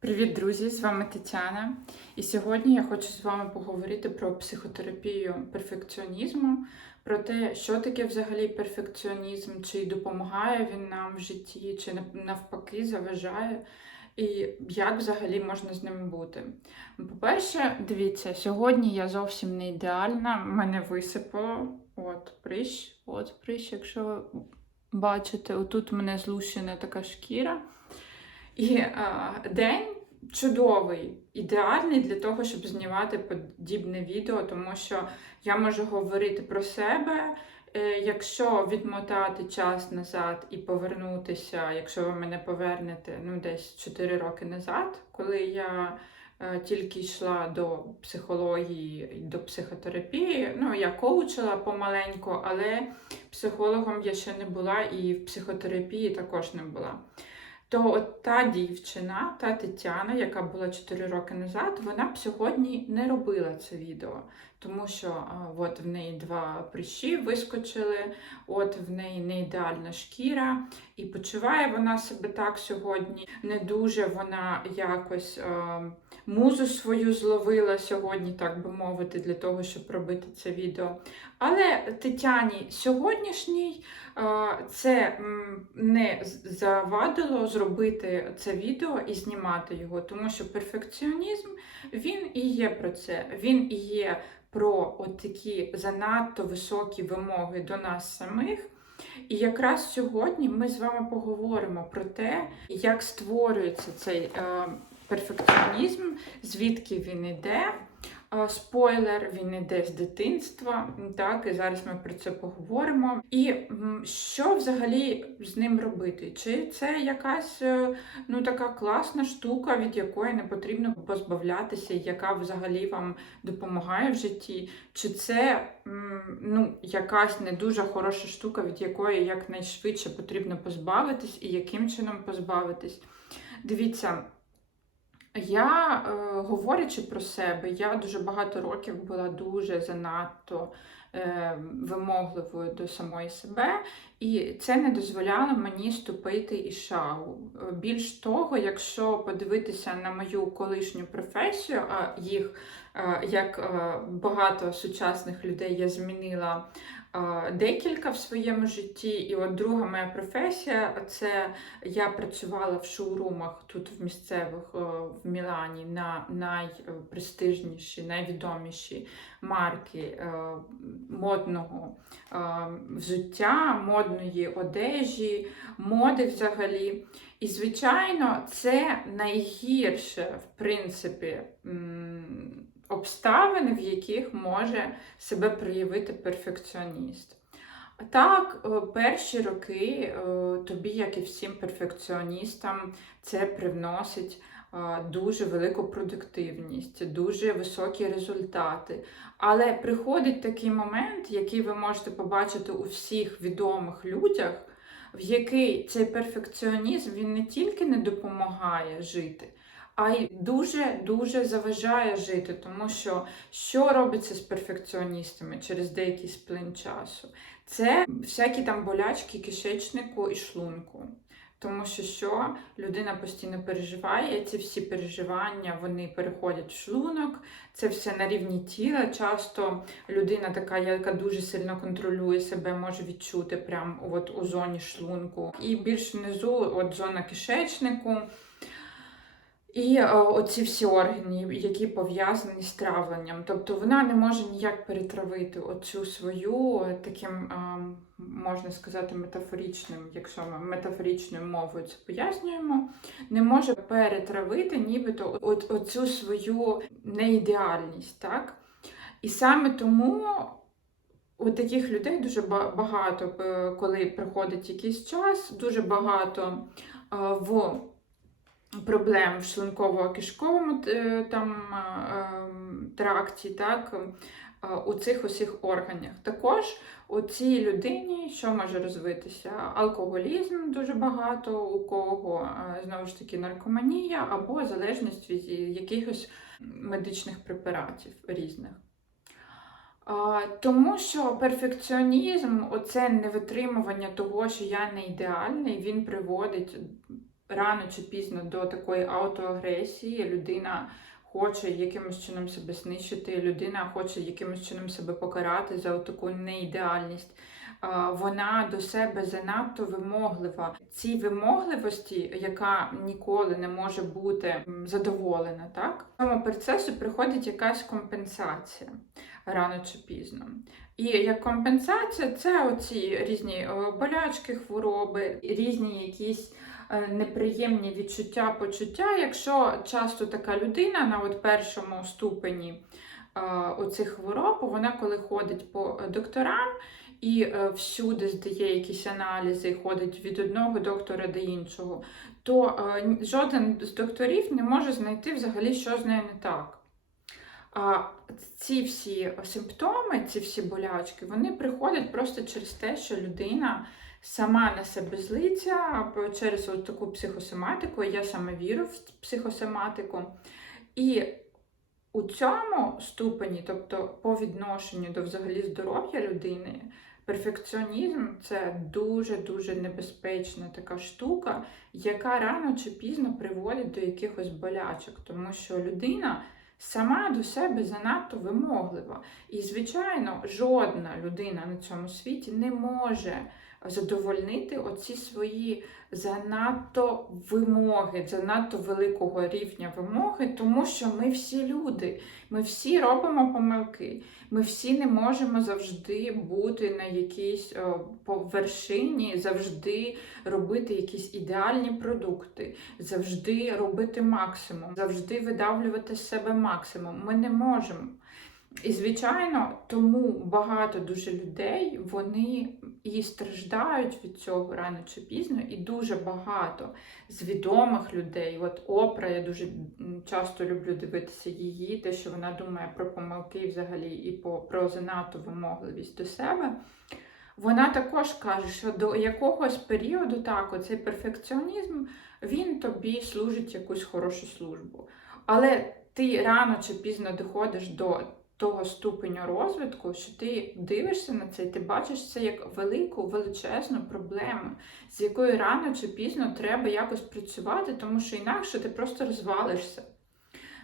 Привіт, друзі! З вами Тетяна. І сьогодні я хочу з вами поговорити про психотерапію перфекціонізму, про те, що таке взагалі перфекціонізм, чи допомагає він нам в житті, чи навпаки заважає, і як взагалі можна з ним бути. По-перше, дивіться, сьогодні я зовсім не ідеальна, мене висипало. От прищ, от прищ, якщо ви бачите, отут мене злущена така шкіра. І а, день чудовий, ідеальний для того, щоб знімати подібне відео, тому що я можу говорити про себе. Е, Якщо відмотати час назад і повернутися, якщо ви мене повернете ну, десь 4 роки назад, коли я е, тільки йшла до психології, до психотерапії, ну я коучила помаленьку, але психологом я ще не була і в психотерапії також не була то от та дівчина, та Тетяна, яка була 4 роки назад, вона б сьогодні не робила це відео, тому що от в неї два прищі вискочили, от в неї не ідеальна шкіра, і почуває вона себе так сьогодні. Не дуже вона якось а, музу свою зловила сьогодні, так би мовити, для того, щоб робити це відео. Але Тетяні сьогоднішній це не завадило зробити це відео і знімати його, тому що перфекціонізм він і є про це. Він і є про от такі занадто високі вимоги до нас самих. І якраз сьогодні ми з вами поговоримо про те, як створюється цей е, перфекціонізм, звідки він іде. Спойлер, він іде з дитинства, так, і зараз ми про це поговоримо. І що взагалі з ним робити? Чи це якась е, ну, така класна штука, від якої не потрібно позбавлятися, яка взагалі вам допомагає в житті? Чи це ну, якась не дуже хороша штука, від якої якнайшвидше потрібно позбавитись, і яким чином позбавитись? Дивіться. Я, е, говорячи про себе, я дуже багато років була дуже занадто е, вимогливою до самої себе, і це не дозволяло мені ступити і шагу. Більш того, якщо подивитися на мою колишню професію, а їх, е, як е, багато сучасних людей, я змінила декілька в своєму житті. І от друга моя професія це я працювала в шоурумах тут в місцевих в Мілані на найпрестижніші, найвідоміші марки модного взуття, модної одежі, моди взагалі. І, звичайно, це найгірше, в принципі, обставини, в яких може себе проявити перфекціоніст. Так, е, перші роки е, тобі, як і всім перфекціоністам, це привносить е, дуже велику продуктивність, дуже високі результати. Але приходить такий момент, який ви можете побачити у всіх відомих людях, в який цей перфекціонізм він не тільки не допомагає жити, а й дуже-дуже заважає жити, тому що що робиться з перфекціоністами через деякий сплин часу? Це всякі там болячки кишечнику і шлунку. Тому що що людина постійно переживає, ці всі переживання вони переходять в шлунок, це все на рівні тіла. Часто людина така, яка дуже сильно контролює себе, може відчути прямо от у зоні шлунку. І більш внизу от зона кишечнику. І е, оці всі органи, які пов'язані з травленням. Тобто вона не може ніяк перетравити оцю свою е, таким, е, можна сказати, метафоричним, якщо ми метафоричною мовою це пояснюємо, не може перетравити нібито оцю свою неідеальність. так? І саме тому у таких людей дуже багато, коли приходить якийсь час, дуже багато в проблем в шлунково-кишковому е, там ем, тракті, так, у цих усіх органах. Також у цій людині, що може розвитися? Алкоголізм дуже багато, у кого, е, знову ж таки, наркоманія або залежність від якихось медичних препаратів різних. Тому що перфекціонізм, оце невитримування того, що я не ідеальний, він приводить рано чи пізно до такої аутоагресії. Людина хоче якимось чином себе знищити, людина хоче якимось чином себе покарати за таку неідеальність. Вона до себе занадто вимоглива. Цій вимогливості, яка ніколи не може бути задоволена, так в цьому процесу приходить якась компенсація рано чи пізно. І як компенсація, це оці різні е, болячки, хвороби, різні якісь неприємні відчуття, почуття. Якщо часто така людина на от першому ступені е, оцих хвороб, вона коли ходить по докторам і е, всюди здає якісь аналізи, ходить від одного доктора до іншого, то е, жоден з докторів не може знайти взагалі, що з нею не так. А ці всі симптоми, ці всі болячки, вони приходять просто через те, що людина сама на себе злиться через от таку психосоматику. Я саме вірю в психосоматику. І у цьому ступені, тобто по відношенню до взагалі здоров'я людини, перфекціонізм це дуже-дуже небезпечна така штука, яка рано чи пізно приводить до якихось болячок, тому що людина сама до себе занадто вимоглива. І, звичайно, жодна людина на цьому світі не може задовольнити оці свої занадто вимоги, занадто великого рівня вимоги, тому що ми всі люди, ми всі робимо помилки, ми всі не можемо завжди бути на якійсь о, вершині, завжди робити якісь ідеальні продукти, завжди робити максимум, завжди видавлювати з себе максимум. Ми не можемо. І, звичайно, тому багато дуже людей вони і страждають від цього рано чи пізно, і дуже багато з відомих людей. От Опра, я дуже часто люблю дивитися її, те, що вона думає про помилки взагалі і про занадто вимогливість до себе. Вона також каже, що до якогось періоду так, оцей перфекціонізм він тобі служить якусь хорошу службу. Але ти рано чи пізно доходиш до того ступеню розвитку, що ти дивишся на це, і ти бачиш це як велику, величезну проблему, з якою рано чи пізно треба якось працювати, тому що інакше ти просто розвалишся.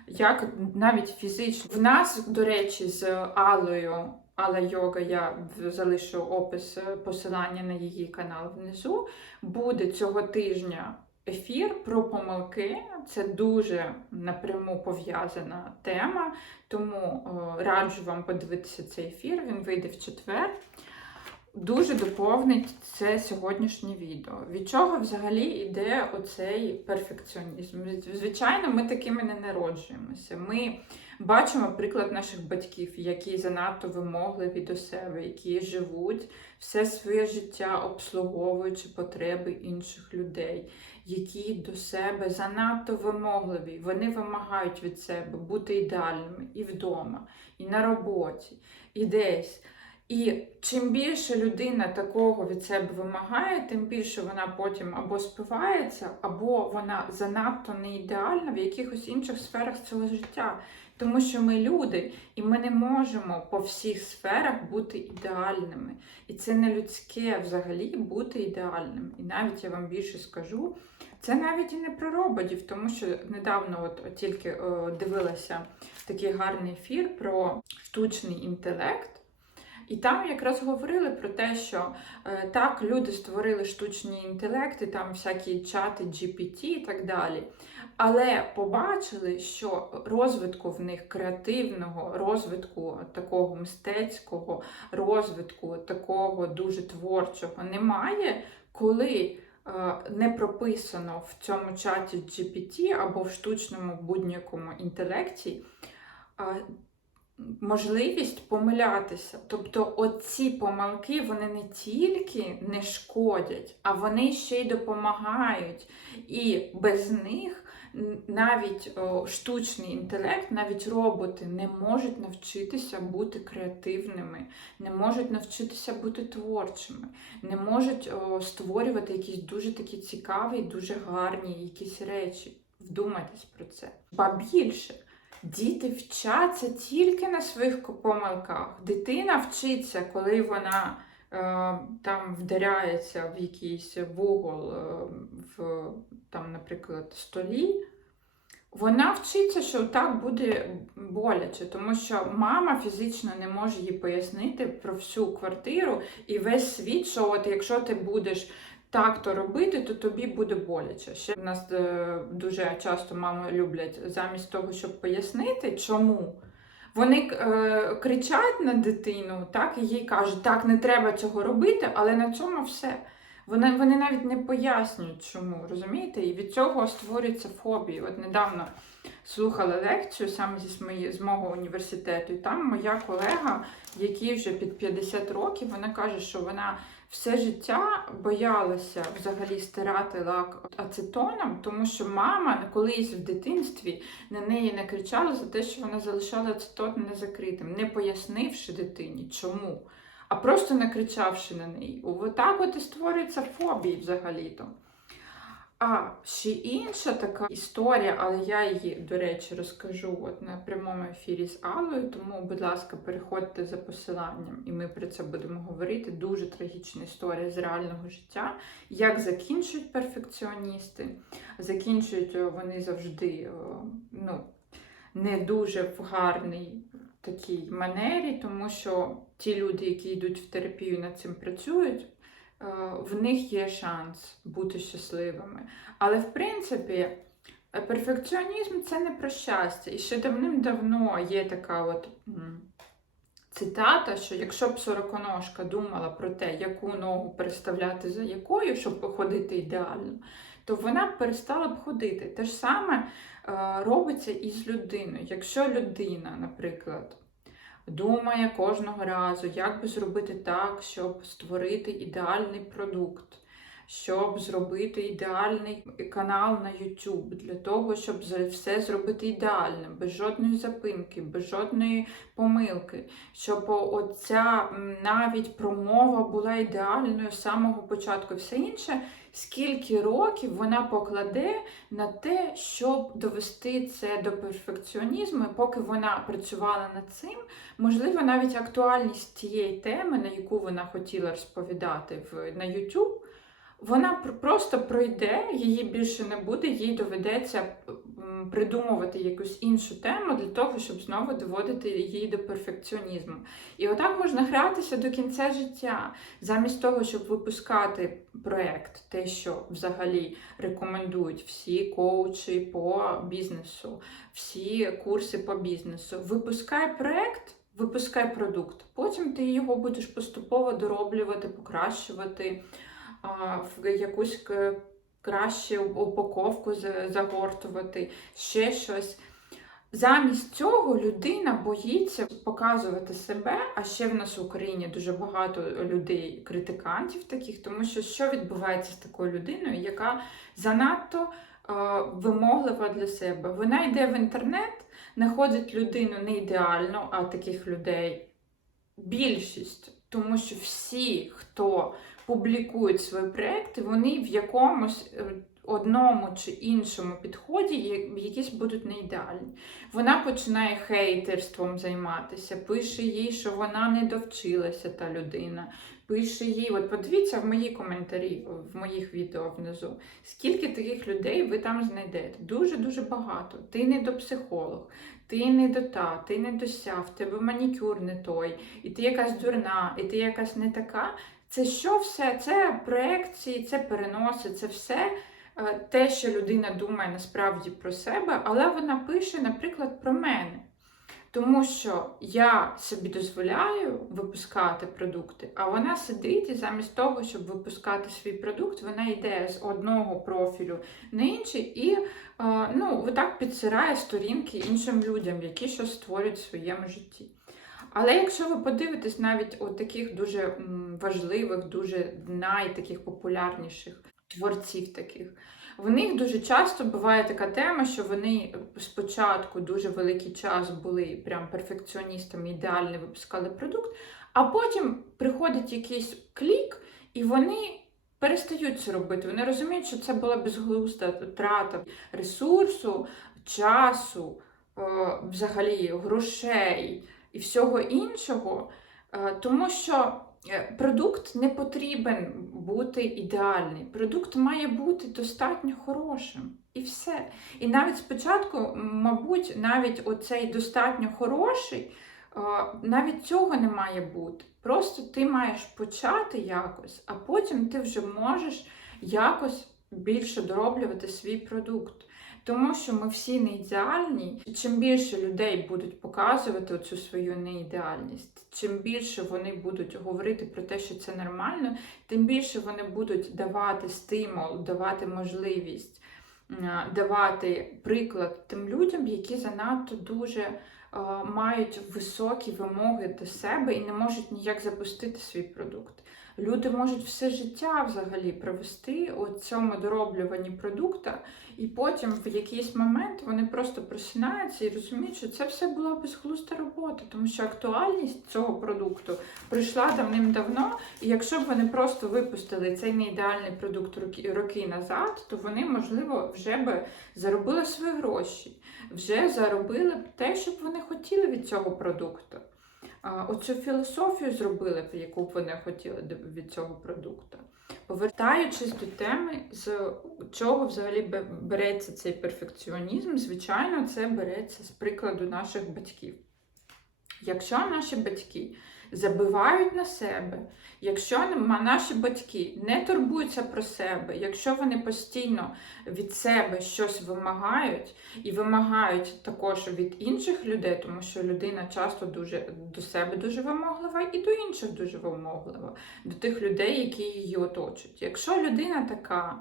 Як навіть фізично. В нас, до речі, з Алою, Алла Йога, я залишу опис е, посилання на її канал внизу. Буде цього тижня ефір про помилки. Це дуже напряму пов'язана тема, тому е, раджу вам подивитися цей ефір. Він вийде в четвер. Дуже доповнить це сьогоднішнє відео. Від чого взагалі йде оцей перфекціонізм? Звичайно, ми такими не народжуємося. Ми бачимо приклад наших батьків, які занадто вимогливі до себе, які живуть все своє життя, обслуговуючи потреби інших людей, які до себе занадто вимогливі. Вони вимагають від себе бути ідеальними і вдома, і на роботі, і десь. І чим більше людина такого від себе вимагає, тим більше вона потім або спивається, або вона занадто не ідеальна в якихось інших сферах цього життя. Тому що ми люди, і ми не можемо по всіх сферах бути ідеальними. І це не людське взагалі бути ідеальним. І навіть я вам більше скажу, це навіть і не про роботів, тому що недавно от, тільки дивилася такий гарний ефір про штучний інтелект. І там якраз говорили про те, що е, так, люди створили штучні інтелекти, там всякі чати GPT і так далі. Але побачили, що розвитку в них креативного, розвитку такого мистецького, розвитку такого дуже творчого немає, коли не прописано в цьому чаті GPT або в штучному будь-якому інтелекті е, можливість помилятися. Тобто оці помилки вони не тільки не шкодять, а вони ще й допомагають. І без них навіть штучний інтелект, навіть роботи не можуть навчитися бути креативними, не можуть навчитися бути творчими, не можуть створювати якісь дуже такі цікаві, дуже гарні якісь речі. Вдумайтесь про це. Ба більше. Діти вчаться тільки на своїх помилках. Дитина вчиться, коли вона там вдаряється в якийсь вугол е, в там, наприклад, столі. Вона вчиться, що так буде боляче, тому що мама фізично не може їй пояснити про всю квартиру і весь світ, що от якщо ти будеш так то робити, то тобі буде боляче. Ще в нас е, дуже часто мами люблять замість того, щоб пояснити, чому. Вони е, кричать на дитину, так, і їй кажуть, так, не треба цього робити, але на цьому все. Вони, вони навіть не пояснюють, чому, розумієте? І від цього створюються фобії. От недавно слухала лекцію саме зі мої, з мого університету, і там моя колега, якій вже під 50 років, вона каже, що вона все життя боялася взагалі стирати лак ацетоном, тому що мама колись в дитинстві на неї не кричала за те, що вона залишала ацетон незакритим, не пояснивши дитині, чому, а просто накричавши на неї. Отак от і створюється фобії взагалі-то. А ще інша така історія, але я її, до речі, розкажу от на прямому ефірі з Аллою, тому, будь ласка, переходьте за посиланням, і ми про це будемо говорити. Дуже трагічна історія з реального життя. Як закінчують перфекціоністи? Закінчують е, вони завжди е, ну, не дуже в гарній такій манері, тому що ті люди, які йдуть в терапію над цим працюють. Е, в них є шанс бути щасливими. Але, в принципі, перфекціонізм це не про щастя. І ще давним-давно є така от цитата, що якщо б сороконожка думала про те, яку ногу переставляти за якою, щоб походити ідеально, то вона б перестала б ходити. Те ж саме е, робиться і з людиною. Якщо людина, наприклад, думає кожного разу, як би зробити так, щоб створити ідеальний продукт, щоб зробити ідеальний канал на YouTube, для того, щоб все зробити ідеальним, без жодної запинки, без жодної помилки, щоб оця навіть промова була ідеальною з самого початку, все інше скільки років вона покладе на те, щоб довести це до перфекціонізму, і поки вона працювала над цим, можливо, навіть актуальність тієї теми, на яку вона хотіла розповідати в, на YouTube, вона просто пройде, її більше не буде, їй доведеться придумувати якусь іншу тему для того, щоб знову доводити її до перфекціонізму. І отак можна гратися до кінця життя, замість того, щоб випускати проєкт, те, що взагалі рекомендують всі коучі по бізнесу, всі курси по бізнесу. Випускай проєкт. Випускай продукт, потім ти його будеш поступово дороблювати, покращувати в якусь краще упаковку загортувати, ще щось. Замість цього людина боїться показувати себе, а ще в нас в Україні дуже багато людей, критикантів таких, тому що що відбувається з такою людиною, яка занадто е, вимоглива для себе. Вона йде в інтернет, знаходить людину не ідеально, а таких людей більшість, тому що всі, хто публікують свої проекти, вони в якомусь е, одному чи іншому підході якісь будуть не ідеальні. Вона починає хейтерством займатися, пише їй, що вона не довчилася та людина. Пише їй, от подивіться в мої коментарі, в моїх відео внизу, скільки таких людей ви там знайдете. Дуже-дуже багато. Ти не до психолог, ти не до та, ти не досяв, тебе манікюр не той, і ти якась дурна, і ти якась не така. Це що все? Це проекції, це переноси, це все е, те, що людина думає насправді про себе, але вона пише, наприклад, про мене. Тому що я собі дозволяю випускати продукти, а вона сидить і замість того, щоб випускати свій продукт, вона йде з одного профілю на інший і е, ну, так підсирає сторінки іншим людям, які щось створюють в своєму житті. Але якщо ви подивитесь навіть у таких дуже важливих, дуже найтаких популярніших творців таких, в них дуже часто буває така тема, що вони спочатку дуже великий час були прям перфекціоністами, ідеально випускали продукт, а потім приходить якийсь клік, і вони перестають це робити. Вони розуміють, що це була безглузда трата ресурсу, часу, е, взагалі грошей і всього іншого, е, тому що продукт не потрібен бути ідеальний. Продукт має бути достатньо хорошим. І все. І навіть спочатку, мабуть, навіть оцей достатньо хороший, е, навіть цього не має бути. Просто ти маєш почати якось, а потім ти вже можеш якось більше дороблювати свій продукт. Тому що ми всі не ідеальні. І Чим більше людей будуть показувати цю свою неідеальність, чим більше вони будуть говорити про те, що це нормально, тим більше вони будуть давати стимул, давати можливість, давати приклад тим людям, які занадто дуже е, мають високі вимоги до себе і не можуть ніяк запустити свій продукт. Люди можуть все життя взагалі провести у цьому дороблюванні продукта, і потім в якийсь момент вони просто просинаються і розуміють, що це все була безглузда робота, тому що актуальність цього продукту прийшла давним-давно. І якщо б вони просто випустили цей неідеальний продукт роки, роки назад, то вони, можливо, вже би заробили свої гроші, вже заробили те, що б вони хотіли від цього продукту. Оцю філософію зробили яку б вони хотіли від цього продукту. Повертаючись до теми, з чого взагалі береться цей перфекціонізм, звичайно, це береться з прикладу наших батьків. Якщо наші батьки забивають на себе, якщо наші батьки не турбуються про себе, якщо вони постійно від себе щось вимагають, і вимагають також від інших людей, тому що людина часто дуже до себе дуже вимоглива і до інших дуже вимоглива, до тих людей, які її оточують. Якщо людина така,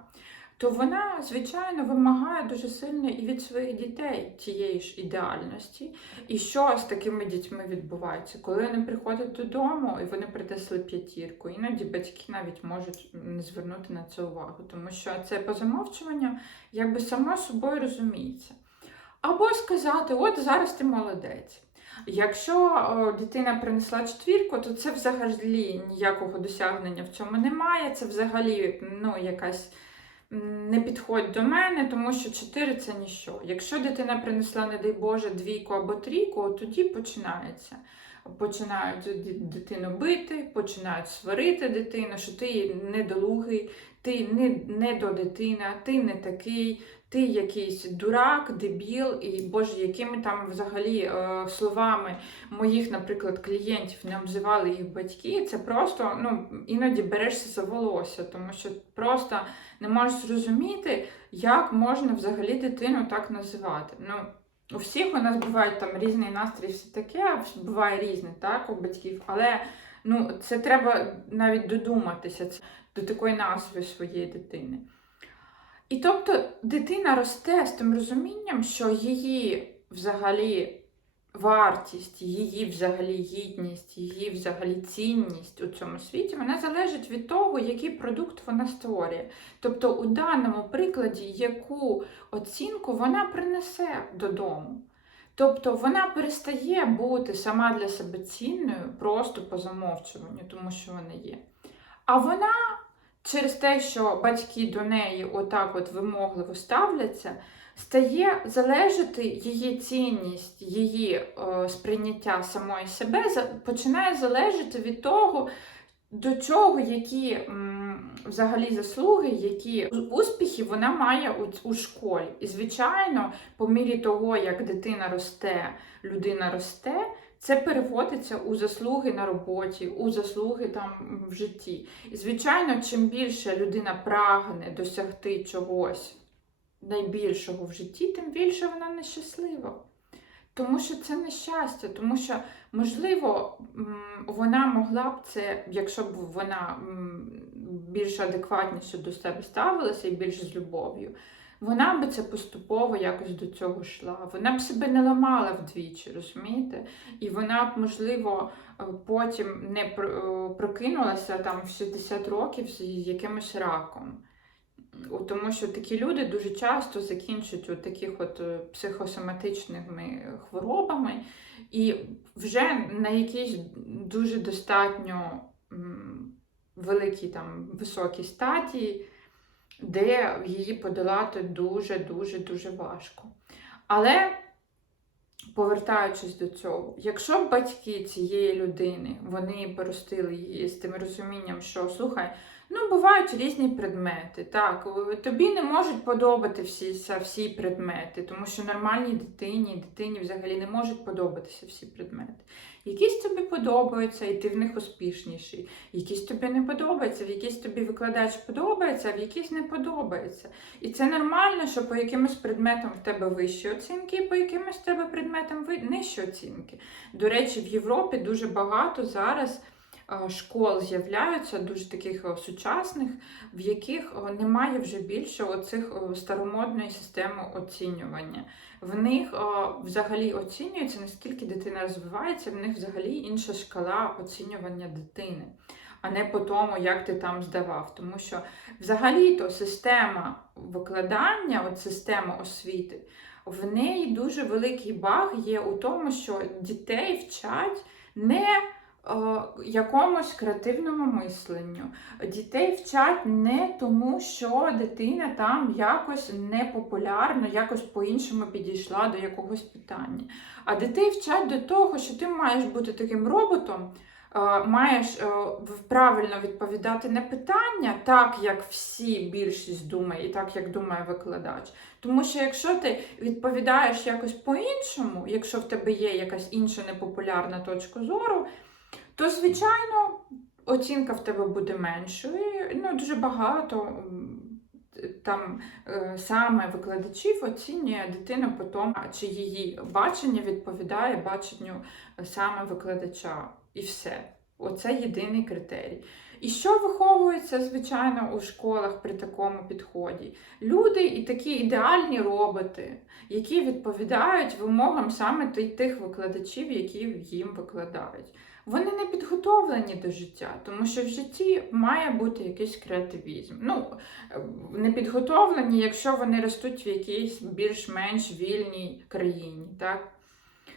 то вона, звичайно, вимагає дуже сильно і від своїх дітей тієї ж ідеальності. І що з такими дітьми відбувається? Коли вони приходять додому і вони принесли п'ятірку, іноді батьки навіть можуть не звернути на це увагу, тому що це по замовчуванню якби само собою розуміється. Або сказати, от зараз ти молодець. Якщо дитина принесла четвірку, то це взагалі ніякого досягнення в цьому немає. Це взагалі ну, якась не підходь до мене, тому що 4 це ніщо. Якщо дитина принесла, не дай Боже, двійку або трійку, тоді починається. Починають дитину бити, починають сварити дитину, що ти недолугий, ти не, не до дитина, ти не такий, ти якийсь дурак, дебіл, і Боже, якими там взагалі е, словами моїх, наприклад, клієнтів не обзивали їх батьки, це просто ну, іноді берешся за волосся, тому що просто не можеш зрозуміти, як можна взагалі дитину так називати. Ну, у всіх у нас бувають там різний настрій, все таке, буває різне, так, у батьків, але ну, це треба навіть додуматися до такої назви своєї дитини. І тобто дитина росте з тим розумінням, що її взагалі вартість, її взагалі гідність, її взагалі цінність у цьому світі, вона залежить від того, який продукт вона створює. Тобто, у даному прикладі, яку оцінку вона принесе додому. Тобто вона перестає бути сама для себе цінною просто по замовчуванню, тому що вона є. А вона через те, що батьки до неї отак от вимогливо ставляться, стає залежати її цінність, її е, сприйняття самої себе, починає залежати від того, до чого які м, взагалі заслуги, які успіхи вона має у, у школі. І, звичайно, по мірі того, як дитина росте, людина росте, це переводиться у заслуги на роботі, у заслуги там в житті. І, звичайно, чим більше людина прагне досягти чогось найбільшого в житті, тим більше вона нещаслива. Тому що це нещастя, тому що, можливо, вона могла б це, якщо б вона більш адекватніше до себе ставилася і більш з любов'ю, вона би це поступово якось до цього йшла. Вона б себе не ламала вдвічі, розумієте? І вона б, можливо, е, потім не е, прокинулася там в 60 років з якимось раком. Тому що такі люди дуже часто закінчують от таких от е, психосоматичними хворобами, і вже на якійсь дуже достатньо великій там високій стадії, де її подолати дуже-дуже дуже важко. Але повертаючись до цього, якщо батьки цієї людини вони поростили її з тим розумінням, що слухай, ну бувають різні предмети. Так, тобі не можуть подобати всі, всі предмети, тому що нормальній дитині, дитині взагалі не можуть подобатися всі предмети. Якісь тобі подобаються, і ти в них успішніший. Якісь тобі не подобаються, в якісь тобі викладач подобається, а в якісь не подобається. І це нормально, що по якимось предметам в тебе вищі оцінки, і по якимось в тебе предметам нижчі оцінки. До речі, в Європі дуже багато зараз школ з'являються, дуже таких е, сучасних, в яких е, немає вже більше оцих е, старомодної системи оцінювання. В них е, взагалі оцінюється, наскільки дитина розвивається, в них взагалі інша шкала оцінювання дитини, а не по тому, як ти там здавав. Тому що взагалі-то система викладання, от система освіти, в неї дуже великий баг є у тому, що дітей вчать не е, якомусь креативному мисленню. Дітей вчать не тому, що дитина там якось непопулярно, якось по-іншому підійшла до якогось питання. А дітей вчать до того, що ти маєш бути таким роботом, е, маєш е, правильно відповідати на питання, так як всі більшість думає, і так як думає викладач. Тому що якщо ти відповідаєш якось по-іншому, якщо в тебе є якась інша непопулярна точка зору, то звичайно оцінка в тебе буде меншою. Ну, дуже багато там е, саме викладачів оцінює дитину по тому, чи її бачення відповідає баченню саме викладача. І все. Оце єдиний критерій. І що виховується, звичайно, у школах при такому підході? Люди і такі ідеальні роботи, які відповідають вимогам саме тих викладачів, які їм викладають. Вони не підготовлені до життя, тому що в житті має бути якийсь креативізм. Ну, е, не підготовлені, якщо вони ростуть в якійсь більш-менш вільній країні. Так?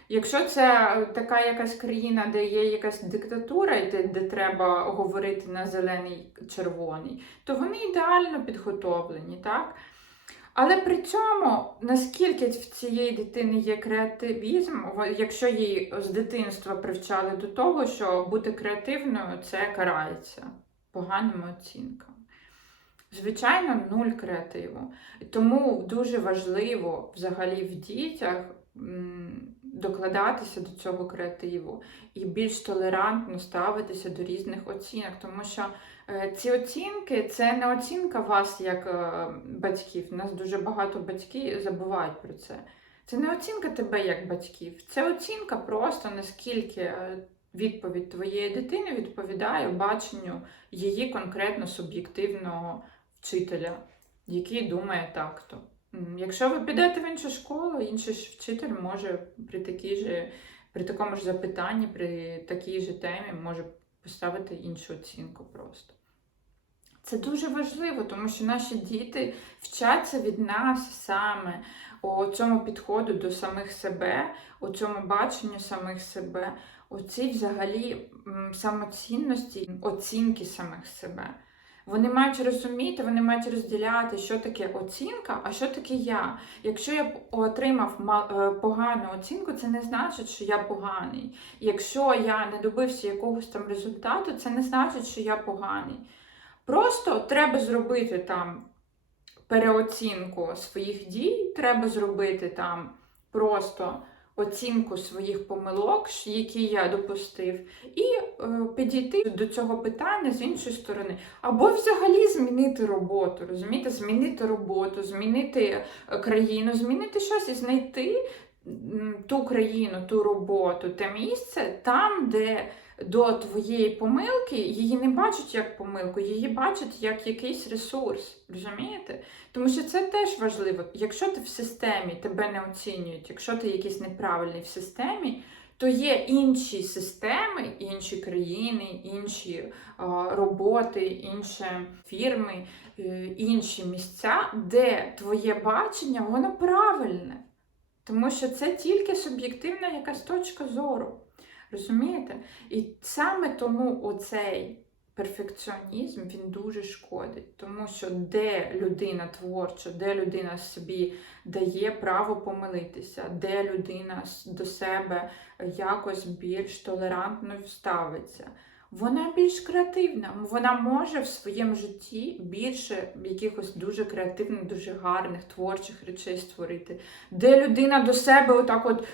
Якщо це така якась країна, де є якась диктатура, де, де треба говорити на зелений червоний, то вони ідеально підготовлені, так? Але при цьому, наскільки в цієї дитини є креативізм, якщо її з дитинства привчали до того, що бути креативною це карається поганими оцінками. Звичайно, нуль креативу. Тому дуже важливо взагалі в дітях докладатися до цього креативу і більш толерантно ставитися до різних оцінок, тому що ці оцінки це не оцінка вас як е, батьків. У нас дуже багато батьків забувають про це. Це не оцінка тебе як батьків, це оцінка просто наскільки е, відповідь твоєї дитини відповідає баченню її конкретно суб'єктивного вчителя, який думає так-то. Якщо ви підете в іншу школу, інший вчитель може при такій же, при такому ж запитанні, при такій же темі може поставити іншу оцінку просто. Це дуже важливо, тому що наші діти вчаться від нас саме у цьому підходу до самих себе, у цьому баченню самих себе, у цій взагалі самоцінності, оцінки самих себе. Вони мають розуміти, вони мають розділяти, що таке оцінка, а що таке я. Якщо я отримав е, погану оцінку, це не значить, що я поганий. Якщо я не добився якогось там результату, це не значить, що я поганий. Просто треба зробити там переоцінку своїх дій, треба зробити там просто оцінку своїх помилок, які я допустив, і е, підійти до цього питання з іншої сторони. Або взагалі змінити роботу, розумієте, змінити роботу, змінити е, країну, змінити щось і знайти ту країну, ту роботу, те місце там, де до твоєї помилки її не бачать як помилку, її бачать як якийсь ресурс. Розумієте? Тому що це теж важливо. Якщо ти в системі тебе не оцінюють, якщо ти якийсь неправильний в системі, то є інші системи, інші країни, інші роботи, інші фірми, е, інші місця, де твоє бачення воно правильне. Тому що це тільки суб'єктивна якась точка зору. Розумієте? І саме тому оцей перфекціонізм він дуже шкодить, тому що де людина творча, де людина собі дає право помилитися, де людина до себе якось більш толерантно ставиться. Вона більш креативна, вона може в своєму житті більше якихось дуже креативних, дуже гарних творчих речей створити, де людина до себе отак от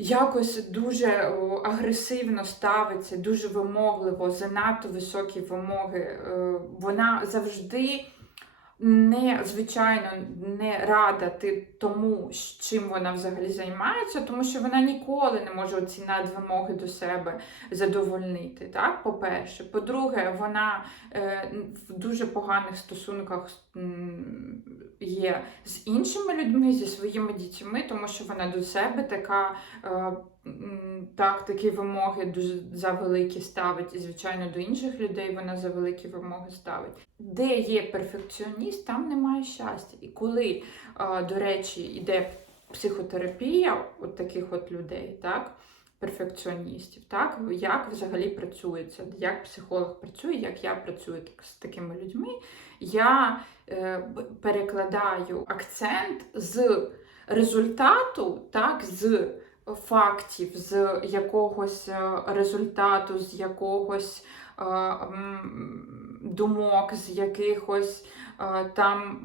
якось дуже агресивно ставиться, дуже вимогливо, занадто високі вимоги. Е, Вона завжди не, звичайно, не рада ти тому, чим вона взагалі займається, тому що вона ніколи не може ці надвимоги до себе задовольнити. Так, по-перше. По-друге, вона е, в дуже поганих стосунках є з іншими людьми, зі своїми дітьми, тому що вона до себе така. е, Так, такі вимоги дуже завеликі ставить, і, звичайно, до інших людей вона завеликі вимоги ставить. Де є перфекціоніст, там немає щастя. І коли, до речі, йде психотерапія от таких от людей, так, перфекціоністів, так, як взагалі працюється, як психолог працює, як я працюю з такими людьми, я е, перекладаю акцент з результату, так, з фактів, з якогось е, результату, з якогось е, думок, з якихось е, там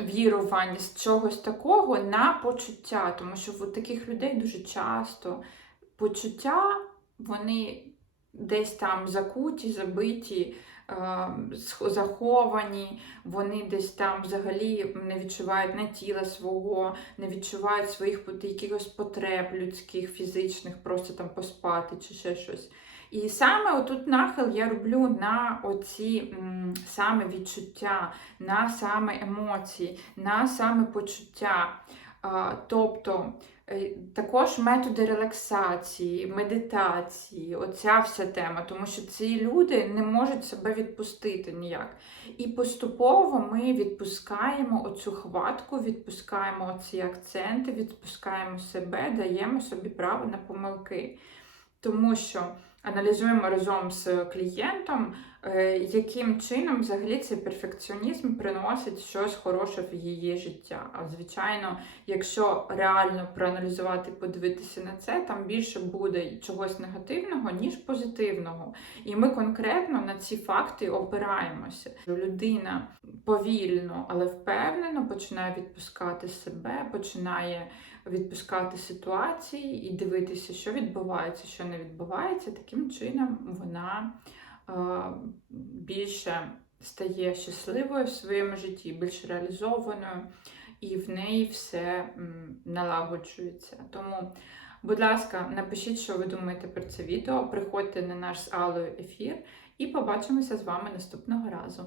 вірувань, з чогось такого на почуття. Тому що в таких людей дуже часто почуття вони десь там закуті, забиті. Е, сх- Заховані, вони десь там взагалі не відчувають не тіла свого, не відчувають своїх якихось потреб людських, фізичних, просто там поспати чи ще щось. І саме отут нахил я роблю на оці м, саме відчуття, на саме емоції, на саме почуття. А, тобто е, також методи релаксації, медитації, оця вся тема, тому що ці люди не можуть себе відпустити ніяк. І поступово ми відпускаємо оцю хватку, відпускаємо оці акценти, відпускаємо себе, даємо собі право на помилки. Тому що аналізуємо разом з клієнтом, е, яким чином взагалі цей перфекціонізм приносить щось хороше в її життя. А звичайно, якщо реально проаналізувати, подивитися на це, там більше буде чогось негативного, ніж позитивного. І ми конкретно на ці факти опираємося. Людина повільно, але впевнено починає відпускати себе, починає відпускати ситуації і дивитися, що відбувається, що не відбувається. Таким чином вона е, більше стає щасливою в своєму житті, більш реалізованою, і в неї все налагоджується. Тому, будь ласка, напишіть, що ви думаєте про це відео. Приходьте на наш з Алою ефір і побачимося з вами наступного разу.